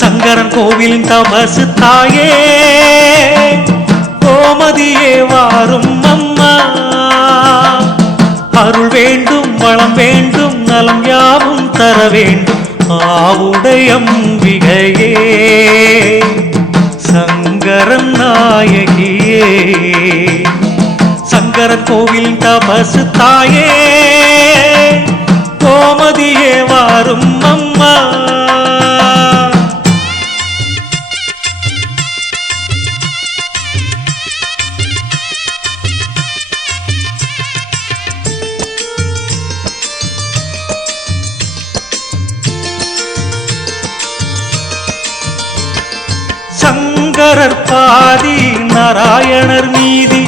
சங்கரன் கோவிலின் தபசு தாயே கோமதியே வாரும் அம்மா. அருள் வேண்டும் வளம் வேண்டும் நலம் யாவும் தர வேண்டும் ஆவுடைய அம்பிகையே சங்கரன் நாயகியே. சங்கரன் கோவிலின் தபசு தாயே கோமதியே வாரும் அம்மா. சங்கரர் பாதி நாராயணர் மீதி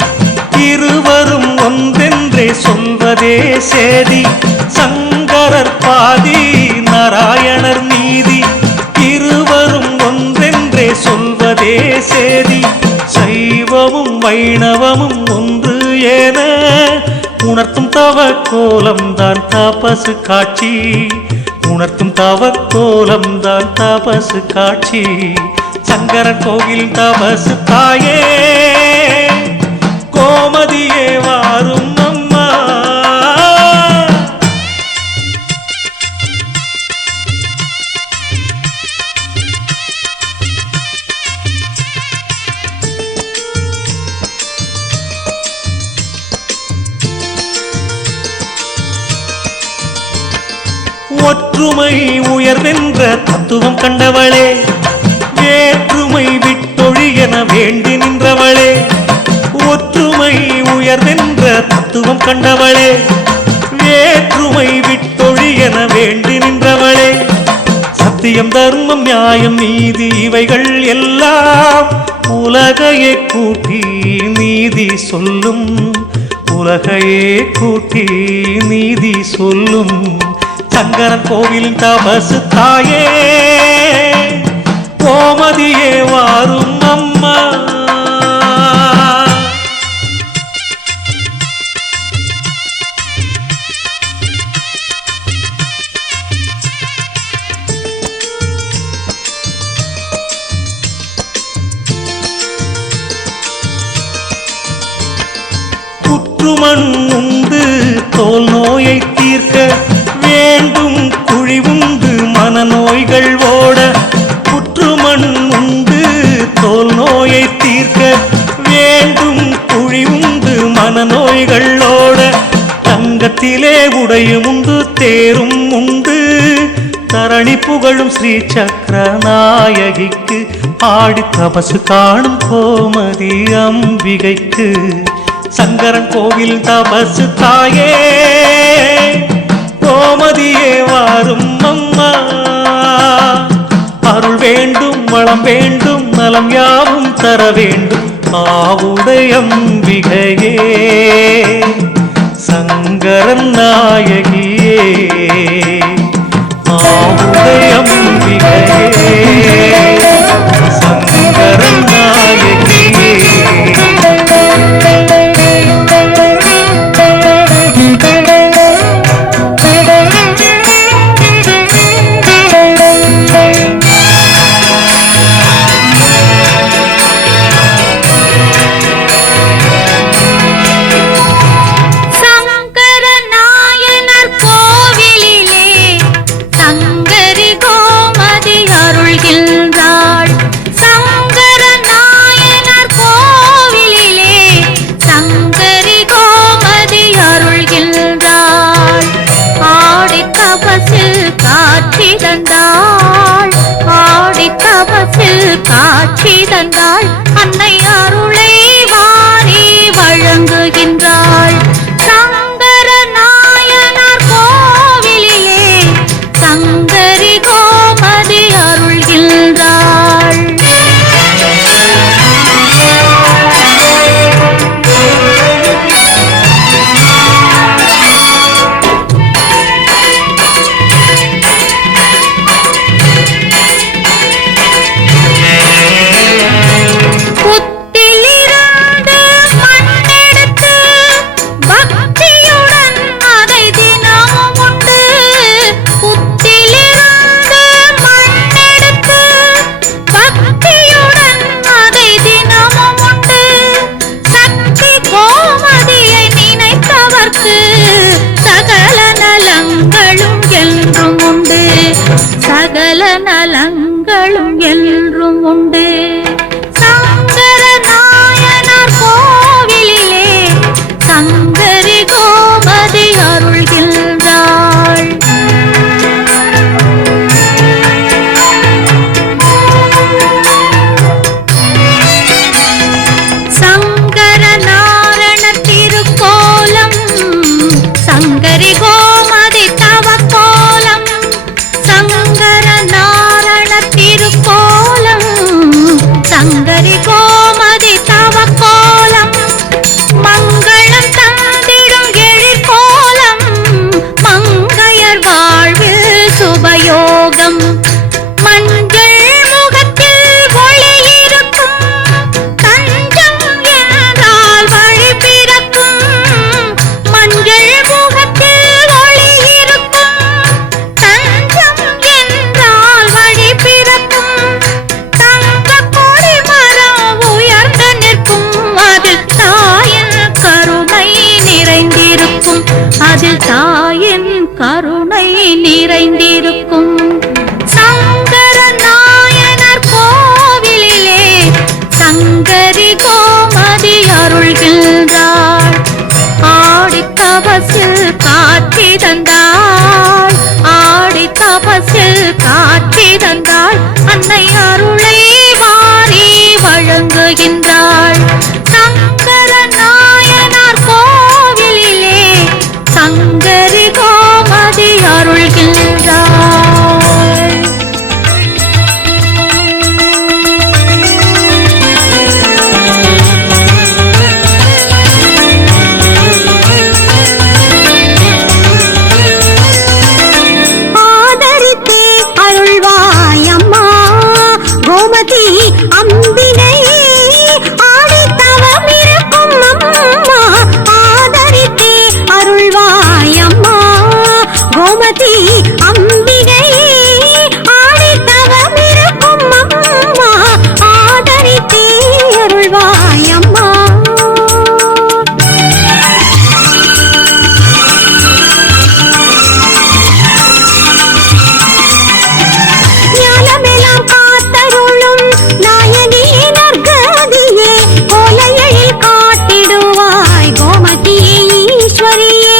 இருவரும் ஒன்றென்றே சொல்வதே சேதி. சங்கரர் பாதி நாராயணர் மீதி இருவரும் ஒன்றென்றே சொல்வதே சேதி. சைவமும் வைணவமும் ஒன்று என உணர்த்தும் தவ கோலம்தான் தபசு காட்சி. உணர்த்தும் தவ கோலம்தான் தபசு காட்சி. சங்கரன் கோவில் தபசு தாயே கோமதியே வாரும் அம்மா. ஒற்றுமை உயர்வென்ற தத்துவம் கண்டவளே வேற்றுமை விட்டொழியென வேண்டி நின்றவளே. ஒற்றுமை உயர்வென்ற தத்துவம் கண்டவளே வேற்றுமை விட்டொழியென வேண்டி நின்றவளே. சத்தியம் தர்மம் நியாயம் நீதி இவைகள் எல்லாம் உலகையே கூட்டி நீதி சொல்லும். உலகையே கூட்டி நீதி சொல்லும். சங்கரன் கோவிலின் தபசு தாயே கோமதியே வாரும் அம்மா. புற்றுமண் உண்டு தோல் நோயை தீர்க்க வேண்டும் குழி உண்டு மனநோய்கள் ஓட. புற்றுமண் உண்டு தோல் நோயை தீர்க்க வேண்டும் குழி உண்டு மனநோய்களோட. தங்கத்திலே உடையும் உண்டு தேரும் உண்டு தரணி புகழும் ஸ்ரீ சக்கர நாயகிக்கு. ஆடி தபசு காணும் கோமதி அம்பிகைக்கு. சங்கரன் கோவில் தபசு தாயே கோமதியே வாரும் அம்மா. அருள் வேண்டும் வளம் வேண்டும் நலம் யாவும் தர வேண்டும் ஆவுடைய அம்பிகையே சங்கரன் நாயகியே ஆவுடைய அம்பிகையே சங்கரன் நாயகியே. காட்சி தந்தாள் அன்னை அருளை வாரி வழங்குகின்றாள். சங்கர நாயனார் கோவிலிலே சங்கரி கோமதி அருள்கின்றாள். புத்தி என்றும் உண்டு. சங்கர நாயனார் கோவிலிலே சங்கரி கோமதி அருள்கின்றாள். சங்கர நாரண திருக்கோலம் சங்கரி கோமதி தவக்கோலம். சங்கர நாரண திருக்கோலம் சங்கரி கோமதி தவக்கோலம். மங்களம் தந்திடும் எழிற்கோலம் மங்கையர் வாழ்வில் சுபயோகம். மஞ்சள் முகத்தில் ஒளி இருக்கும் தஞ்சம் என்றால் வழி பிறக்கும். மஞ்சள் முகத்தில் ஒளி இருக்கும் தஞ்சம் என்றால் வழி பிறக்கும். தங்க கொடி மரம் உயர்ந்து நிற்கும் அதில் தாயின் கருணை நிறைந்திருக்கும். அதில் தாயின் கருணை நிறைந்திருக்கும். சங்கர நாயனார் கோவிலிலே சங்கரி கோமதி அருள்கின்றாள். ஆடி தபசில் காட்சி தந்தாள். ஆடி தபசில் காட்சி தந்தாள். அன்னை அருளை வாரி வழங்குகின்றாள். சங்கர நாயனார் கோவிலிலே சங்கரி கோமதி அருள்கின்றாள். ஆதரித்தே அருள்வாய் அம்மா கோமதி அம்பினை ஆடித்தவம் இருக்கும் அம்மா. ஆதரித்தே அருள்வாய் அம்மா கோமதி அம்பினை ஆடித்தவம் இருக்கும் அம்மா. ஆதரித்தே அருள்வாய் அம்மா. ஞானமெல்லாம் காத்தருளும் நாயகி நற்கதியே கோலையில் காட்டிடுவாய் கோமதியே ஈஸ்வரியே.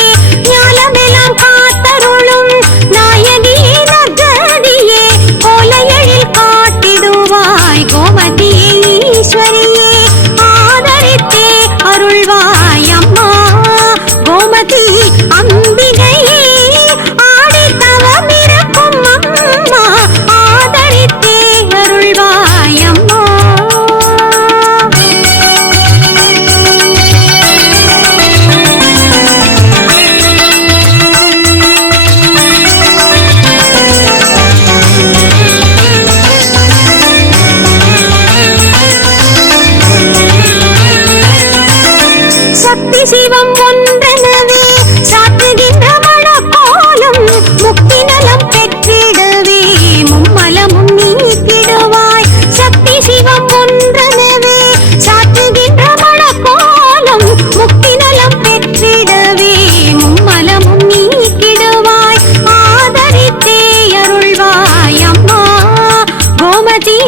ஞானமெல்லாம் காத்தருளும் நாயகி நற்கதியே கோலையில் காட்டிடுவாய் கோமதியே ஈஸ்வரியே. ஆதரித்தே அருள்வாய் அம்மா கோமதி அம்பிகை ஆடித்தவம் இருக்கும் அம்மா. ஆதரித்தே அருள்வாய் அம்மா. சக்தி சிவம் ஒன்றெனவே சாத்துகின்ற மணக்கோலம் முக்தி நலம் பெற்றிடவே மும்மலமும் நீக்கிடுவாய். சக்தி சிவம் ஒன்றெனவே சாத்துகின்ற மணக்கோலம் முக்தி நலம் பெற்றிடவே மும்மலமும் நீக்கிடுவாய். ஆதரித்தே அருள்வாய் அம்மா கோமதி